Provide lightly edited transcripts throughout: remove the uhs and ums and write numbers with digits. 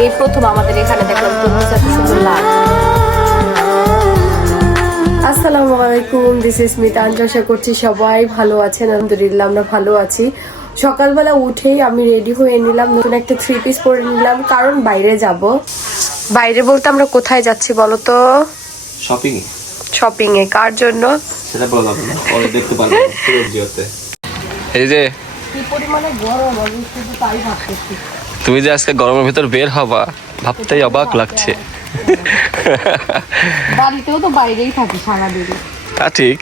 এই প্রথম আমাদের এখানে দেখলাম তরমুজ এত সুন্দর লাল। আসসালামু আলাইকুম, দিস ইজ মিতা। আশা করছি সবাই ভালো আছেন। আলহামদুলিল্লাহ আমরা ভালো আছি। সকালবেলা উঠেই আমি রেডি হয়ে নিলাম, নতুন একটা 3 পিস পরে নিলাম, কারণ বাইরে যাব। বাইরে বলতে আমরা কোথায় যাচ্ছি বলো তো? শপিং। শপিং এ কার জন্য সেটা বললাম না, পরে দেখতে পারবেন পুরো ভিডিওতে। এই যে কি পরিমাণে গরম, আমি শুধু তাই ভাবতেছি। তুমি যে আজকে গরমের ভিতর বের হবা ভাবতেই অবাক লাগছে। বাড়িতেও তো বাইরেই থাকি সারাদিন। তা ঠিক।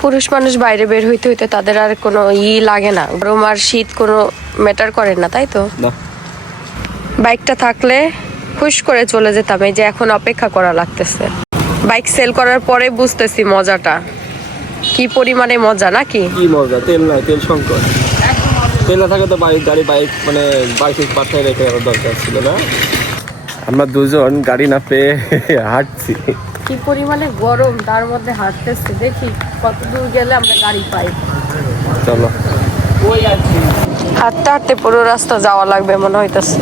পুরুষ মানুষ বাইরে বের হইতে হইতে তাদের আর কোনো লাগে না, গরম আর শীত কোনো ম্যাটার করে না, তাই তো? না, বাইকটা থাকলে হুশ করে চলে যেতাম, এই যে এখন অপেক্ষা করা লাগতেছে। বাইক সেল করার পরে বুঝতেছি মজাটা কি পরিমাণে মজা, নাকি? কি মজা, তেল নাই, তেল সংকট। তেল না থাকে তো বাইক মানে বাইকে পাঠায় রেখে যাওয়ার দরকার ছিল না। আমরা দুজন গাড়ি না পেয়ে হাঁটছি। কি পরিমাণে গরম, তার মধ্যে হাঁটতেছে। দেখি কত দূর গেলে আমরা গাড়ি পাই। চলো, হাঁটতে হাঁটতে পুরো রাস্তা যাওয়া লাগবে মনে হইতেছে।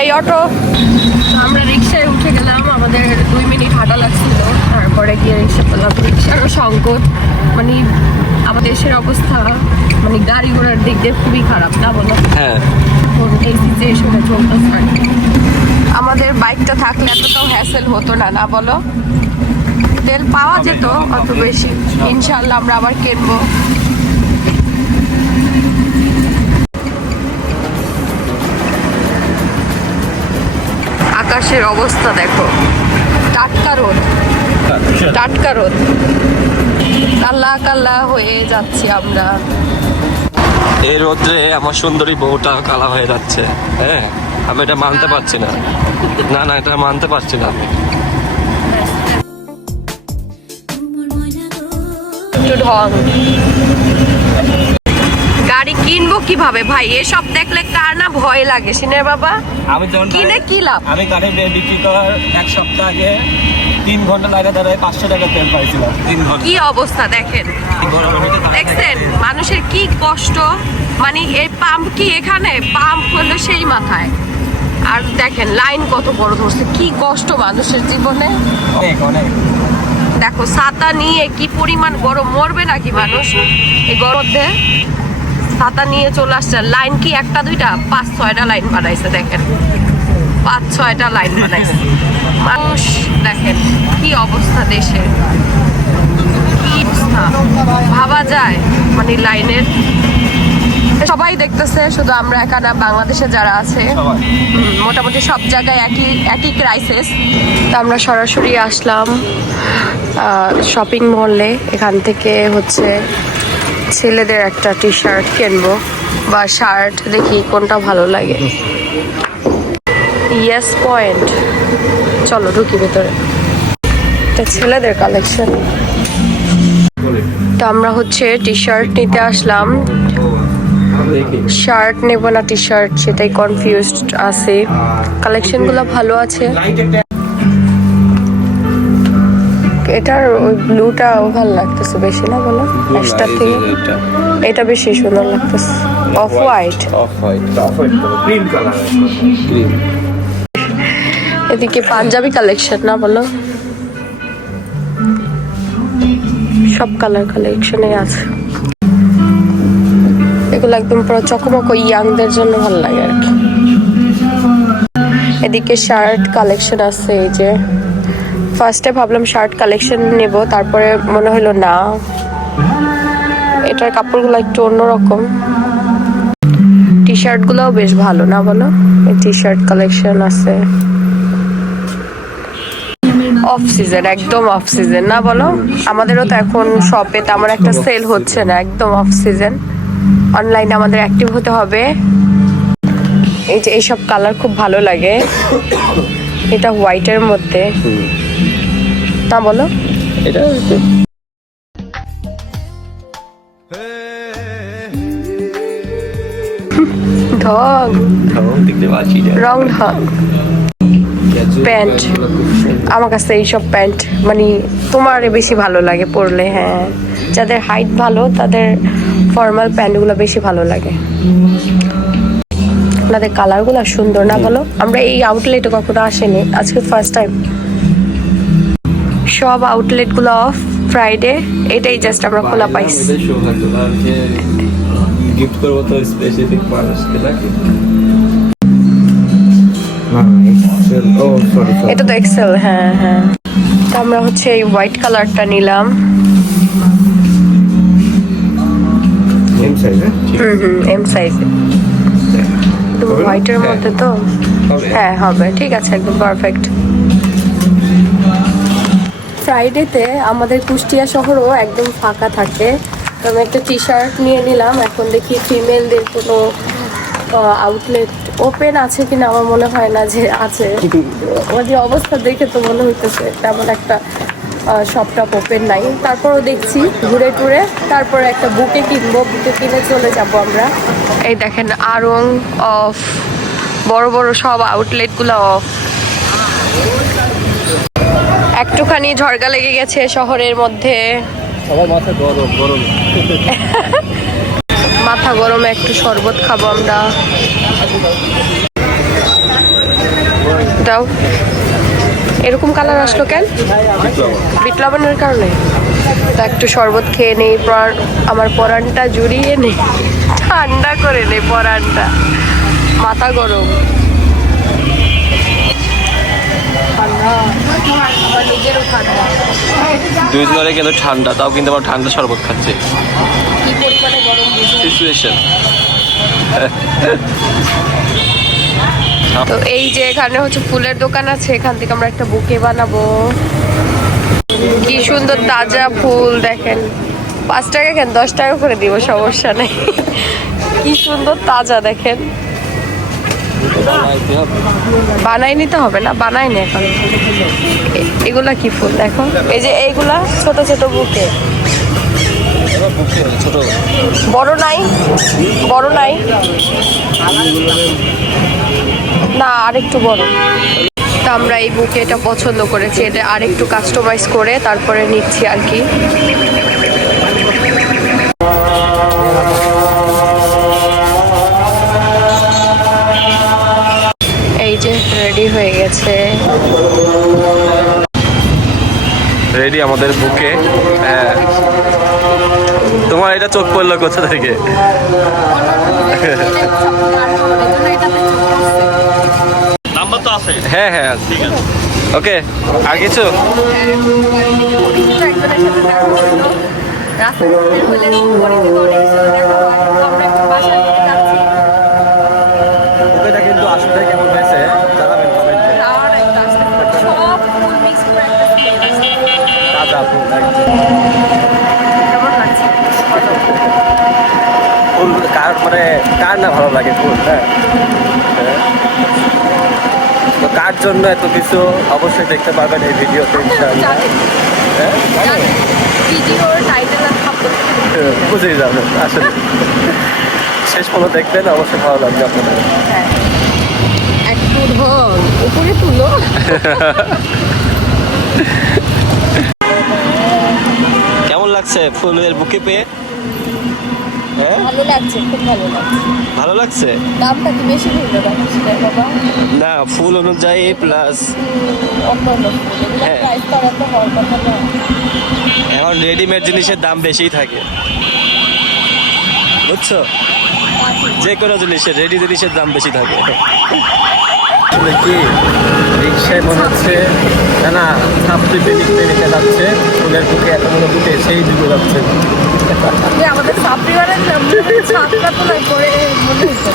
এই অটো, আমরা রিক্সায় উঠে গেলাম। আমাদের 2 মিনিট হাঁটা লাগছিল, তারপরে গিয়ে রিক্সা পেলাম। রিক্সারও সংকট, মানে আমাদের দেশের অবস্থা মানে গাড়ি ঘোড়ার দিক দিয়ে খুবই খারাপ, না বলো? হ্যাঁ, এই সিচুয়েশনে চলতেছে। আমাদের বাইকটা থাকলে এতটাও হ্যাসেল হতো না, না বলো? তেল পাওয়া যেত অত বেশি। ইনশাআল্লাহ আমরা আবার কিনবো। আকাশের অবস্থা দেখো, টাটকা রোদ, টাটকা রোদ। কাল্লা কাল্লা হয়ে যাচ্ছি আমরা। এই রোদ্রে আমার সুন্দরী বউটা কালা হয়ে যাচ্ছে। হ্যাঁ, আমি এটা মানতে পারছি না। না না, এটা মানতে পারছি না। একটু ঢং। গাড়ি কিনবো কিভাবে ভাই? এসব দেখলে কার না ভয় লাগে, সিনের বাবা? আমি যখন কিনে কি লাভ? আমি গাড়ি বিক্রি করার 1 সপ্তাহ আগে 3 ঘন্টা লাগে দাঁড়ায় 500 টাকা তেল পাইছিলাম। 3 ঘন্টা। কি অবস্থা দেখেন, দেখছেন মানুষের কি কষ্ট। মানে এই পাম্প কি এখানে? পাম্প হলো সেই মাথায়। আর দেখেন লাইন কত বড় ধরছে, কি কষ্ট মানুষের জীবনে। অনেক অনেক। দেখো ছাতা নিয়ে কি পরিমাণ গরম, মরবে নাকি মানুষ এই গরমে? ছাতা নিয়ে চলে আসছে। লাইন কি একটা দুইটা, 5-6টা লাইন বানাইছে। দেখেন 5-6টা লাইন বানাইছে মানুষ। দেখেন কি অবস্থা দেশের, কি অবস্থা ভাবা যায় মানে লাইনের। সবাই দেখতেছে, শুধু আমরা একা না, বাংলাদেশে যারা আছে মোটামুটি সব জায়গায় একই ক্রাইসিস। তো আমরা সরাসরি আসলাম শপিং মলে। এখান থেকে হচ্ছে ছেলেদের একটা টি শার্ট কিনবো বা শার্ট, দেখি কোনটা ভালো লাগে। ইয়েস পয়েন্ট, চলো ঢুকি ভেতরে। এটা ছেলেদের কালেকশন। তো আমরা হচ্ছে টি শার্ট নিতে আসলাম। শার্ট নেব না টি শার্ট, সেটাই কনফিউজড আছে। কালেকশনগুলো ভালো আছে। এটার ওই ব্লুটা ভালো লাগতেছে বেশি, না বলো? একটা থেকে এটা বেশি সুন্দর লাগতেছে। Off white, green colour, green. এদিকে পাঞ্জাবি কালেকশন, না বলো? সব কালার কালেকশনে আছে। এগুলো একদম পুরো চকমকো ইয়াংদের জন্য ভালো লাগে আর কি। এদিকে শার্ট কালেকশন আছে। এই যে ফার্স্টে ভাবলাম শার্ট কালেকশন নেব, তারপরে মনে হলো না, এটার কাপড়গুলো একটু অন্যরকম। টি শার্টগুলোও বেশ ভালো, না বলো? এই টি শার্ট কালেকশন আছে। অফ সিজন, একদম অফ সিজন, না বলো? আমাদেরও তো এখন শপে তেমন একটা সেল হচ্ছে না, একদম অফ সিজন। অনলাইনে আমাদের অ্যাক্টিভ হতে হবে। এই যে এইসব কালার খুব ভালো লাগে। এটা হোয়াইটের মধ্যে, না বলো? এটা ঢং, দেখতে পাচ্ছি রং ঢং। প্যান্ট আমার কাছে এইসব প্যান্ট মানে তোমার বেশি ভালো লাগে পরলে। হ্যাঁ, যাদের হাইট ভালো তাদের ফর্মাল প্যান্টগুলো বেশি ভালো লাগে। আপনাদের কালারগুলো সুন্দর না বলো? আমরা এই আউটলেটে কখনো আসেনি, আজকে ফার্স্ট টাইম। সব আউটলেটগুলো অফ ফ্রাইডে, এটাই জাস্ট আমরা খোলা পাইছি। গিফট করবো তো স্পেসিফিক মানুষকে নাকি? এটা তো এক্সেল। হ্যাঁ হ্যাঁ, তো আমরা হচ্ছে এই হোয়াইট কালারটা নিলাম। M size. এম সাইজে হোয়াইটের মধ্যে তো। হ্যাঁ হবে, ঠিক আছে, একদম পারফেক্ট। ফ্রাইডেতে আমাদের কুষ্টিয়া শহরও একদম ফাঁকা থাকে, তো আমি একটা টি শার্ট নিয়ে নিলাম। এখন দেখি ফিমেলদের কোনো আউটলেট ওপেন আছে কিনা, আমার মনে হয় না যে আছে। ওদের অবস্থা দেখে তো মনে হইতেছে তেমন একটা শপটা ওপেন নাই। তারপরও দেখছি ঘুরে টুরে, তারপরে একটা বুকে কিনবো, বুকে কিনে চলে যাব আমরা। এই দেখেন আড়ং অফ, বড় বড় সব আউটলেটগুলো অফ। একটুখানি ঝড়কা লেগে গেছে শহরের মধ্যে, সবার মাথা গরম গরম। মাথা গরমে একটু শরবত খাবো আমরা। দাও, এরকম কালার আসলো কেন? বিট লবণের কারণে। তো একটু শরবত খেয়ে নেই, আমার পরানটা জুড়িয়ে নেই, ঠান্ডা করে নেই পরানটা, মাথা গরম। দুইজনে গেল ঠান্ডা, তাও কিন্তু আমার ঠান্ডা শরবত খাচ্ছে। কি পরিমাণে গরম সিচুয়েশন। তো এই যে এখানে হচ্ছে ফুলের দোকান আছে, এখান থেকে আমরা একটা বুকে বানাবো। কি সুন্দর তাজা ফুল দেখেন, 5 টাকা কেন 10 টাকা করে দিব, সমস্যা নেই। কি সুন্দর তাজা দেখেন। বানাই নিতে হবে না, বানাই নি এখন। এগুলা কি ফুল দেখো, এই যে এইগুলা ছোট ছোট বুকে। ছোট বড় নাই, বড় নাই না, আরেকটু বড়। তো আমরা এই বুকে এটা পছন্দ করেছি, এটা আরেকটু কাস্টমাইজ করে তারপরে নিচ্ছি আর কি। এই যে রেডি হয়ে গেছে, রেডি আমাদের বুকে। তোমার এটা চোখ পড়লো কোথা থেকে? নাম্বার তো আছে। হ্যাঁ হ্যাঁ ঠিক আছে, ওকে। আর কিছু ওকেটা কিন্তু আসলে কেমন হয়েছে জানাবেন কমেন্টে। তাজা ফুল ফুল কার মানে কার না ভালো লাগে ফুল? হ্যাঁ, তো কার জন্য এত কিছু অবশ্যই দেখতে পারবেন এই ভিডিওতে ইনশাআল্লাহ। বুঝেই যাবেন আসলে, শেষ পর্যন্ত দেখবেন, অবশ্যই ভালো লাগবে আপনাদের। একটু ঢং উপরে তুলো। কেমন লাগছে ফুলের বুকে পেয়ে? হ্যাঁ ভালো লাগছে, খুব ভালো লাগছে। ভালো লাগছে। দামটা কি বেশি হইলো বাবা? না, ফুল অনুযায়ী প্লাস অন্যান্য ফুল এগুলো হ্যাঁ। প্রাইস করা তো হওয়ার কথা না। এখন রেডিমেড জিনিসের দাম বেশিই থাকে, বুঝছো? যে কোনো জিনিসের রেডি জিনিসের দাম বেশি থাকে। কি রিক্সায় মনে হচ্ছে না না ছাত্রী প্রেমিক যাচ্ছে, ফুলের বুকে এত বড় বুকে সেই দিকে যাচ্ছে। আমাদের সাপ্রিওয়ারের ছাত্রা তো নাই করে মনে হচ্ছে।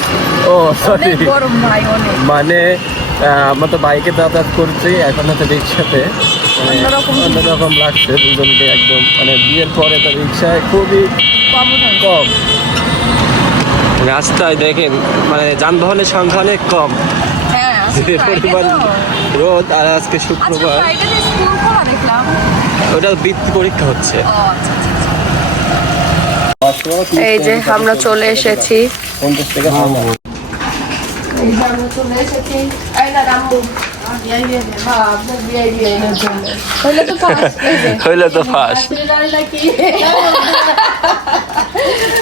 ও সরি, গরম ভাই অনেক, মানে আমরা তো বাইকে যাতায়াত করছি, এখন হচ্ছে রিক্সাতে অন্যরকম লাগছে দুজনকে একদম। মানে বিয়ের পরে তো রিক্সায় খুবই কম, রাস্তায় দেখেন মানে যানবাহনের সংখ্যা অনেক কম। যে পরিমাণ রোদ, আর আজকে শুক্রবার, ওটা বৃত্তি পরীক্ষা হচ্ছে। এই যে আমরা চলে এসেছি, 50 টাকা। হইলে তো ফার্স্ট।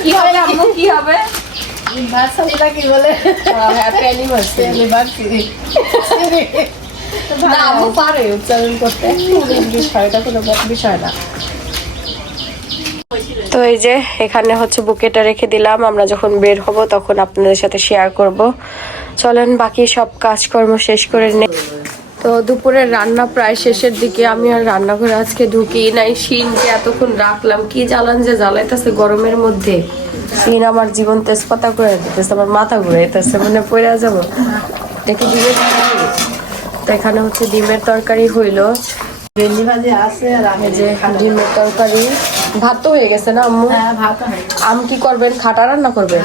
কি হবে আম্মু, কি হবে? কি বলে হ্যাপি অ্যানিভার্সারি। না আম্মু পারে উচ্চারণ করতে, বিষয়টা কোনো বিষয় না। তো এই যে এখানে হচ্ছে বুকেটা রেখে দিলাম, আমরা যখন বের হব তখন আপনাদের সাথে শেয়ার করব। চলেন বাকি সব কাজকর্ম শেষ করে নে। তো দুপুরের রান্না প্রায় শেষের দিকে, আমি আর রান্নাঘরে আজকে ঢুকি নাই। শিনকে এতক্ষণ রাখলাম, কি জ্বালান যে জ্বালাইতেছে গরমের মধ্যে। শিন আমার জীবন তেজপাতা করে দিতেছে, আমার মাথা ঘুরে যেতেছে, মানে পড়ে যাবো। দেখি ডিমের তরকারি, তো এখানে হচ্ছে ডিমের তরকারি হইলো, ভেন্ডি ভাজি আছে আর আমি এই যে ডিমের তরকারি। ভাত তো হয়ে গেছে না আম্মু? ভাত হয়। আম কি করবেন, খাটা রান্না করবেন?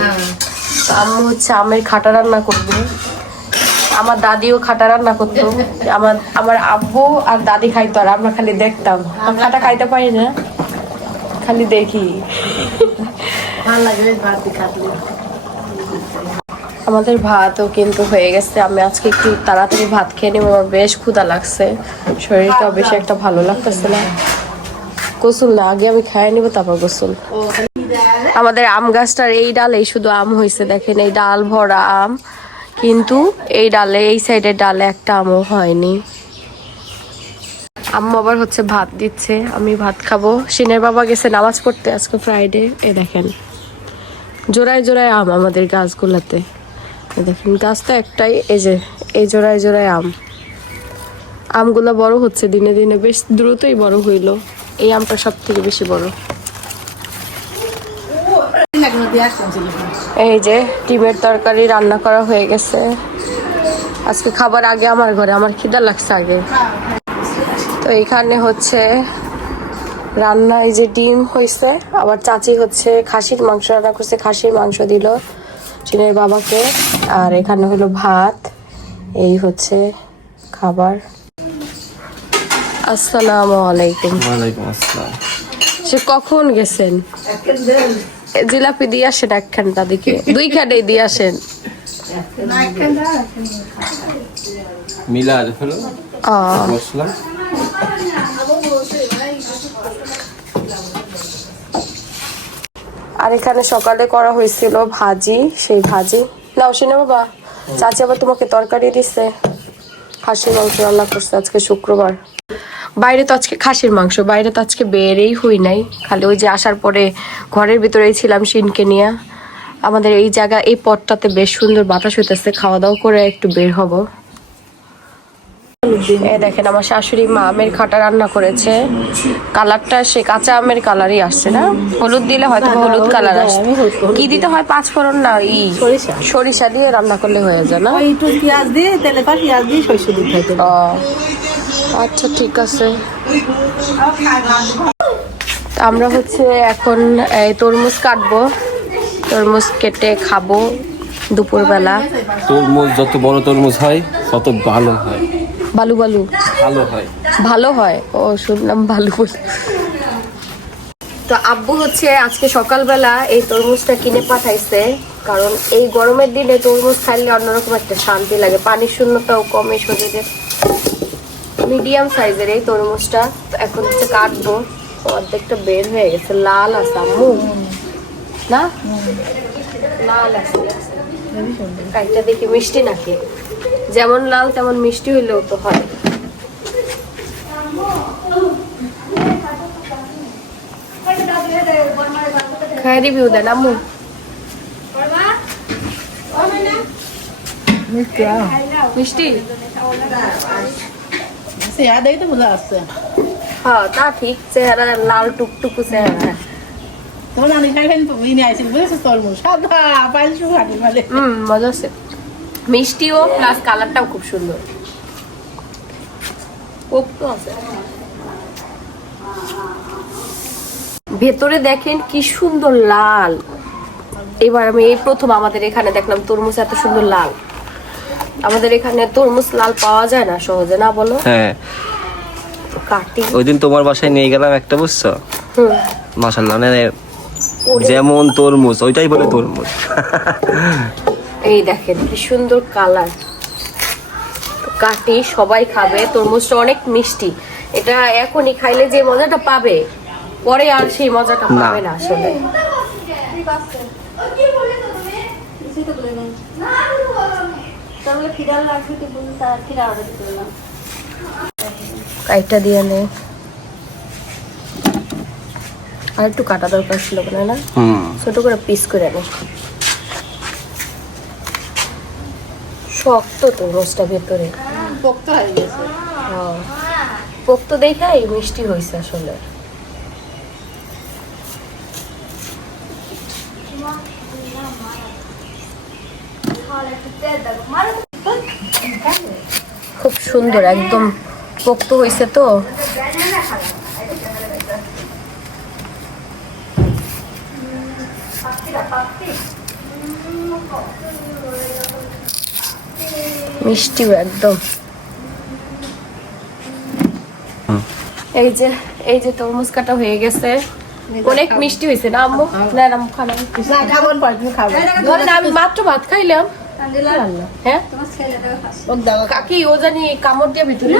তো আম্মু হচ্ছে আমের খাটা রান্না করবে। আমার দাদিও খাটা রান্না করতো, আমার আব্বু আর দাদি খাইতো, আর আমরা খালি দেখতাম। আমি খাটা খাইতে পারি না, খালি দেখি। ভালো লাগে ভাত খাটলে। আমাদের ভাতও কিন্তু হয়ে গেছে। আমি আজকে একটু তাড়াতাড়ি ভাত খেয়ে নিব, আমার বেশ ক্ষুধা লাগছে, শরীরটা বেশি একটা ভালো লাগতেছে না। গোসল না, আগে আমি খাই নিব তারপর গোসল। আমাদের আম গাছটার এই ডালে শুধু আম হয়েছে, দেখেন এই ডাল ভরা আম, কিন্তু এই ডালে, এই সাইডের ডালে একটা আমও হয়নি। আম্মু আবার হচ্ছে ভাত দিচ্ছে, আমি ভাত খাবো। সিনের বাবা গেছে নামাজ পড়তে, আজকে ফ্রাইডে। এই দেখেন জোড়ায় জোড়ায় আম আমাদের গাছগুলাতে, এই দেখেন গাছ তো একটাই, এই যে এই জোড়ায় জোড়ায় আম। আমগুলো বড় হচ্ছে দিনে দিনে, বেশ দ্রুতই বড় হইলো। এই আমটা সব থেকে বেশি বড়। এই যে ডিমের তরকারি রান্না করা হয়ে গেছে। আজকে খাবার আগে আমার ঘরে, আমার খিদা লাগছে আগে। তো এইখানে হচ্ছে রান্না, এই যে ডিম হয়েছে, আবার চাচি হচ্ছে খাসির মাংস রান্না করছে, খাসির মাংস দিল চিনের বাবাকে। আর এখানে হলো ভাত, এই হচ্ছে খাবার। আসসালামু আলাইকুম। ওয়ালাইকুম আসসালাম। সে কখন গেছেন? জিলাপি দিয়ে আসেন একখান, দাদিকে 2 খানেই দিয়ে আসেন। মিলাদ হলো বসলাম। আর এখানে সকালে করা হয়েছিল ভাজি, সেই ভাজি নাও শুনে বাবা। চাচি আবার তোমাকে তরকারি দিচ্ছে, খাসির মাংস রান্না করছে আজকে শুক্রবার। বাইরে তো আজকে খাসির মাংস, বাইরে তো আজকে বেরেই হই নাই, খালি ওই যে আসার পরে ঘরের ভিতরেই ছিলাম শিনকে নিয়ে। আমাদের এই জায়গা, এই পথটাতে বেশ সুন্দর বাতাস হইতেছে, খাওয়া দাওয়া করে একটু বের হব। এই দেখেন আমার শাশুড়ি মা আমের খাটা রান্না করেছে, কালারটা সে কাঁচা আমের কালারই আসছে না, হলুদ দিলে হয়তো হলুদ কালার আসছে। কি দিতে হয়, 5 ফোড়ন না ই সরিষা দিয়ে রান্না করলে হয়ে যায় না? একটু পেঁয়াজ দিয়ে, তেলে পা পেঁয়াজ দিয়ে সরষে দিতে হয়। ও আচ্ছা ঠিক আছে। আমরা হচ্ছে এখন তরমুজ কাটবো, তরমুজ কেটে খাবো দুপুরবেলা। তরমুজ যত বড় তরমুজ হয় তত ভালো হয়। বালু বালু ভালো হয়, ভালো হয়। ও শুনলাম ভালো বলে। তো আব্বু হচ্ছে আজকে সকালবেলা এই তরমুজটা কিনে পাঠাইছে, কারণ এই গরমের দিনে তরমুজ খাইলে অন্যরকম একটা শান্তি লাগে, পানির শূন্যতাও কমে শরীরে। মিডিয়াম সাইজের এই তরমুজটা। তো এখন হচ্ছে কাটবো, অর্ধেকটা বের হয়ে গেছে, লাল আছে আম্মু না, লাল আছে। কাইটা দেখি মিষ্টি নাকি, যেমন লাল তেমন মিষ্টি হইলেও তো হয়। খাই রিভিউ দেন আম্মু। মিষ্টি চেহারা দেখে তো বোঝা যাচ্ছে। হ্যাঁ তা ঠিক, চেহারা লাল টুকটুকু চেহারা। তখন আমি খাই খাই তুমি নিয়ে আসি, বুঝেছো তরমুজ সাদা পাইল শুধু হাঁটি ফেলে। মজা আছে, মিষ্টিও প্লাস কালারটাও খুব সুন্দর। পোক্ত আছে ভেতরে, দেখেন কি সুন্দর লাল। এবার আমি এই প্রথম আমাদের এখানে দেখলাম তরমুজ এত সুন্দর লাল। আমাদের এখানে তরমুজ লাল পাওয়া যায় না সহজে, না বলো? হ্যাঁ, কাটি ওইদিন তোমার বাসায় নিয়ে গেলাম একটা, বুঝছো? মাশাআল্লাহ, মানে যেমন তরমুজ ওইটাই বলে তরমুজ। এই দেখেন কি সুন্দর কালার, কাটি, সবাই খাবে। তরমুজটা অনেক মিষ্টি, এটা এখনই খাইলে যে মজাটা পাবে পরে আর সেই মজাটা পাবে না আসলে। কাইটা দিয়ে নে, আর একটু কাটা দরকার ছিল না, ছোট করে পিস করে নে। শক্ত তরমুজটা ভেতরে, পোক্ত হয়ে গেছে। পোক্ত দেখাই মিষ্টি হয়েছে আসলে। খুব সুন্দর, একদম পোক্ত হয়েছে তো। মিষ্টিও একদম। এই যে তরমুজ কাটা হয়ে গেছে, অনেক মিষ্টি হয়েছে না আম্মু? না আম্মু খানা, না খাবার পর তুমি খাবে। ধরেন আমি মাত্র ভাত খাইলাম। হ্যাঁ কাকি, ও জানি কামড় দিয়ে ভিতরে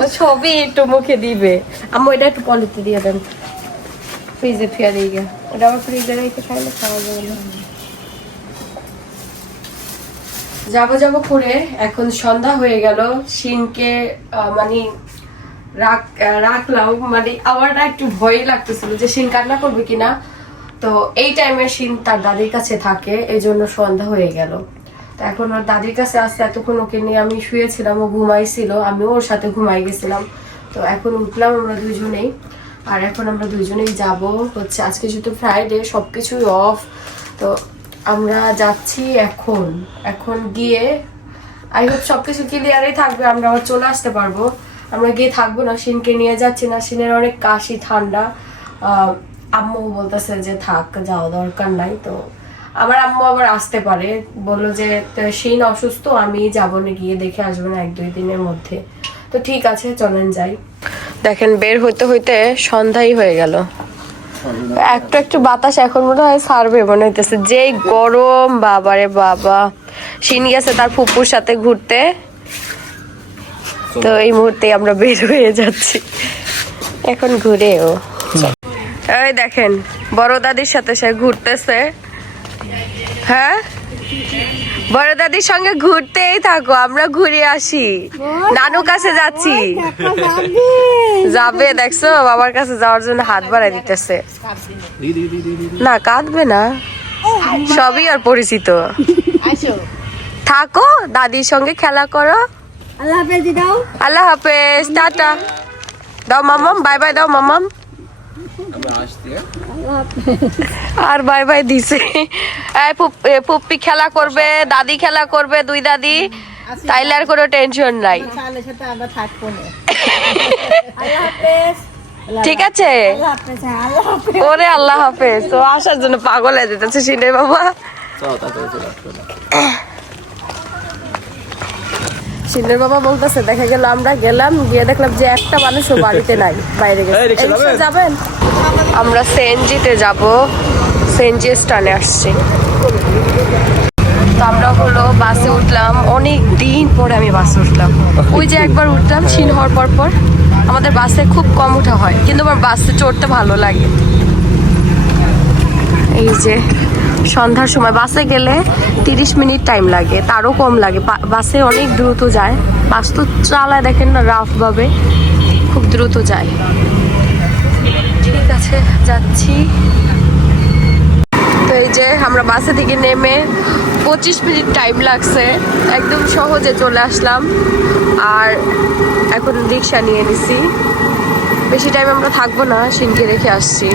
ও সবই একটু মুখে দিবে। আম্মু এটা একটু পলিতে দিয়ে দেন, ফ্রিজে ফিয়া দিয়ে গে, ওটা আবার ফ্রিজে রেখে খাইলে খাওয়া যাবে না। যাবো করে এখন সন্ধ্যা হয়ে গেল। শিনকে মানে রাখলাম, মানে আমার না একটু ভয় লাগতেছিল যে শিন কান্না করবে কিনা। তো এই টাইমে শিন তার দাদির কাছে থাকে, এই জন্য সন্ধ্যা হয়ে গেল। তো এখন ওর দাদির কাছে আসতে এতক্ষণ ওকে নিয়ে আমি শুয়েছিলাম, ও ঘুমাইছিল, আমি ওর সাথে ঘুমাই গেছিলাম। তো এখন উঠলাম আমরা দুজনেই, আর এখন আমরা দুজনেই যাব হচ্ছে, আজকে যেহেতু ফ্রাইডে সবকিছুই অফ, তো আমরা যাচ্ছি এখন গিয়ে আই হোপ সবকিছু ক্লিয়ারই থাকবে, আমরা আবার চলে আসতে পারবো। আমরা গিয়ে থাকবো না, শিনকে নিয়ে যাচ্ছি না, শিনের অনেক কাশি ঠান্ডা। আম্মু বলতেছে যে থাক, যাওয়া দরকার নাই। তো আমার আম্মু আবার আসতে পারে, বললো যে শিন অসুস্থ, আমি যাবো না, গিয়ে দেখে আসবো না 1-2 দিনের মধ্যে। তো ঠিক আছে চলেন যাই। দেখেন বের হইতে হইতে সন্ধ্যাই হয়ে গেল। একটু বাতাস এখন মনে হয় ছাড়বে মনে হইতেছে, যেই গরম বাবারে বাবা। শিন গেছে তার ফুপুর সাথে ঘুরতে, তো এই মুহূর্তে আমরা বের হয়ে যাচ্ছি এখন ঘুরেও। এই দেখেন বড় দাদির সাথে সে ঘুরতেছে। হ্যাঁ বড় দাদির সঙ্গে ঘুরতেই থাকো, আমরা ঘুরে আসি। নানু কাছে যাচ্ছি, যাবে দেখছো, বাবার কাছে যাওয়ার জন্য হাত বাড়াই দিতেছে। না কাঁদবে না, সবই আর পরিচিত। থাকো দাদির সঙ্গে খেলা করো। আল্লাহ হাফেজ দাও। আল্লাহ হাফেজ, টাটা দাও মামাম, বাই বাই দাও মামাম। আর বাই বাই দিছে। পুপ্পি খেলা করবে, দাদি খেলা করবে, 2 দাদি, তাইলে আর কোনো টেনশন নাই। ঠিক আছে ওরে আল্লাহ হাফেজ। তো আসার জন্য পাগল হয়ে যেতেছে শিনে বাবা। শিনের বাবা বলতেছে দেখা গেল আমরা গেলাম, গিয়ে দেখলাম যে একটা মানুষও বাড়িতে নাই, বাইরে গেছে। যাবেন? আমরা সিএনজিতে যাব, সিএনজি স্ট্যান্ডে আসছি। তো আমরা হলো বাসে উঠলাম, অনেক দিন পরে আমি বাসে উঠলাম। ওই যে একবার উঠলাম শিন হওয়ার পর আমাদের বাসে খুব কম ওঠা হয়, কিন্তু আমার বাসে চড়তে ভালো লাগে। এই যে সন্ধ্যার সময় বাসে গেলে 30 মিনিট টাইম লাগে, তারও কম লাগে। বাসে অনেক দ্রুত যায়, বাস তো চালায় দেখেন না রাফ ভাবে, খুব দ্রুত যায়। ঠিক আছে যাচ্ছি। তো এই যে আমরা বাসে থেকে নেমে 25 মিনিট টাইম লাগছে, একদম সহজে চলে আসলাম। আর এখন রিক্সা নিয়ে নিছি, বেশি টাইম আমরা থাকবো না, শিনকে রেখে আসছি।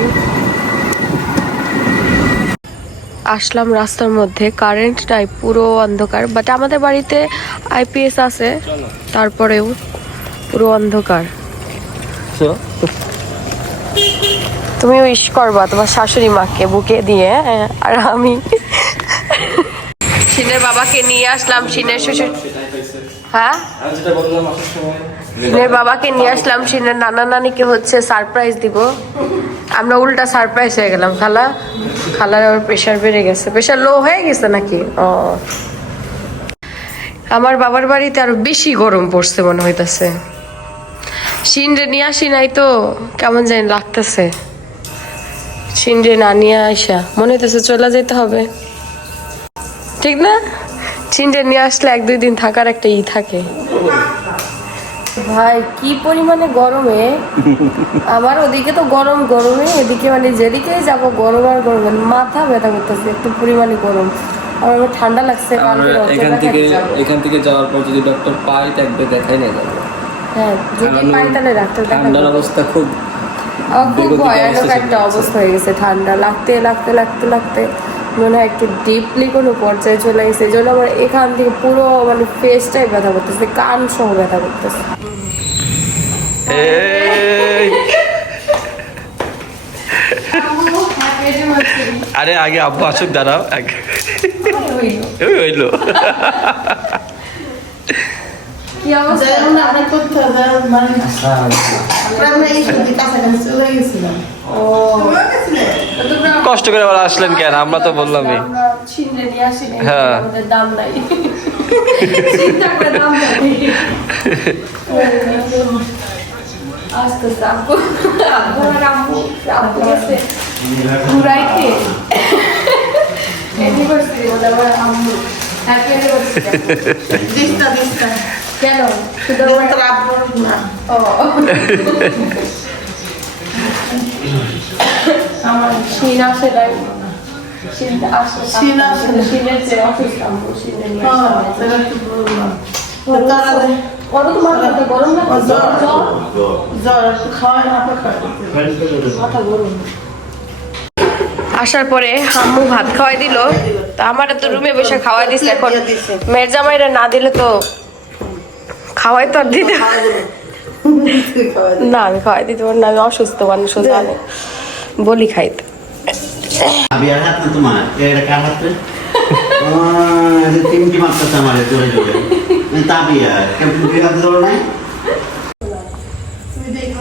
আসলাম রাস্তার মধ্যে, কারেন্ট নাই, পুরো অন্ধকার। বাট আমাদের বাড়িতে আইপিএস আছে, তারপরেও পুরো অন্ধকার। তুমি উইশ করবা তোমার শাশুড়ি মাকে বুকে দিয়ে, আর আমি শিনের বাবাকে নিয়ে আসলাম। শিনের শ্বশুর, হ্যাঁ শিনের বাবাকে নিয়ে আসলাম, শিনের নানা নানিকে হচ্ছে সারপ্রাইজ দিব। আমরা উল্টা সারপ্রাইজ হয়ে গেলাম। খালার আবার প্রেশার বেড়ে গেছে, প্রেশার লো হয়ে গেছে নাকি? ও, আমার বাবার বাড়িতে আরো বেশি গরম পড়ছে মনে হইতাছে। শিনরে নিয়ে আসি নাই তো কেমন জানি লাগতেছে। শিনরে না নিয়ে আসা মনে হইতেছে চলে যেতে হবে, ঠিক না? শিনরে নিয়ে আসলে 1-2 দিন থাকার একটা থাকে। ভাই কি পরিমাণে গরমে, আমার ওদিকে তো গরমে এদিকে মানে যেদিকে যাব গরম আর গরম, মাথা ব্যথা করতেছে এত পরিমাণে গরম। আমার ঠান্ডা লাগছে। এখান থেকে যাওয়ার পর যদি ডক্টর পাই থাকবে দেখাই নিয়ে যাবো। হ্যাঁ, যদি পাই তাহলে ডাক্তার দেখাবো। ঠান্ডার অবস্থা খুব ভয়ানক একটা অবস্থা হয়ে গেছে। ঠান্ডা লাগতে মনে হয় একটু ডিপলি কোনো পর্যায়ে চলে গেছে। এই জন্য আমার এখান থেকে পুরো মানে ফেসটাই ব্যথা করতেছে, কান সহ ব্যথা করতেছে। আরে আগে আব্বু আসুক, দাঁড়াও আগে। হইলো কি অবস্থা? আপনার করতে হবে মানে আমরা এই সুবিধা কাছাকাছি চলে গেছিলাম। ও, তোমরা কষ্ট করে আবার আসলেন কেন? আমরা তো বললামই। আমরা ছিনলে নিয়ে আসি নাই, হ্যাঁ। আমাদের দাম নাই। চিন্তা করে দাম নাই। আস্তে আস্তে আব্বু গেছে ঘুরাইতে ইউনিভার্সিটি বলে আমার আম্মু হ্যাপি ইউনিভার্সিটি দিস্তা কেন শুধু আমার লাভ না। ও আমার শিন আসে নাই, শিনের যে অফিস আম্মু শিনে নিয়ে ওরা তো গরম লাগছে, আসার পরে আম্মু ভাত খাওয়াই দিল। তা আমার তো রুমে বসে খাওয়াই দিচ্ছে। এখন মেয়ের জামাইরা না দিলে তো খাওয়াই তো আর দিতে না, আমি খাওয়াই দিতে পারি না, আমি অসুস্থ মানুষ জানে, বলি খাইতে। বিয়ার হাত না তোমার, এটা কার হাতে? তিনটি মাত্রা আমার জোরে তা বিয়া কেমন বিয়া ধরো নাই।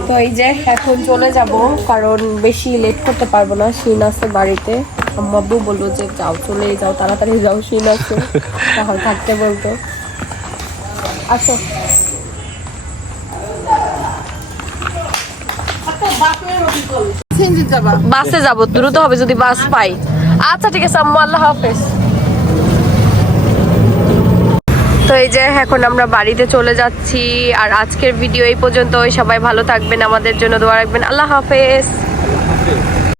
তো এই যে এখন চলে যাব, কারণ বেশি লেট করতে পারবো না। শিন আছে বাড়িতে, আম্মু বললো যে যাও, চলে যাও, তাড়াতাড়ি যাও, শিন আছে তাহলে থাকতে বলতো। আসো বাসে যাব, দ্রুত হবে যদি বাস পাই। আচ্ছা ঠিক আছে আম্মু, আল্লাহ হাফেজ। তো এই যে এখন আমরা বাড়িতে চলে যাচ্ছি। আর আজকের ভিডিও এই পর্যন্ত। সবাই ভালো থাকবেন, আমাদের জন্য দোয়া রাখবেন। আল্লাহ হাফেজ।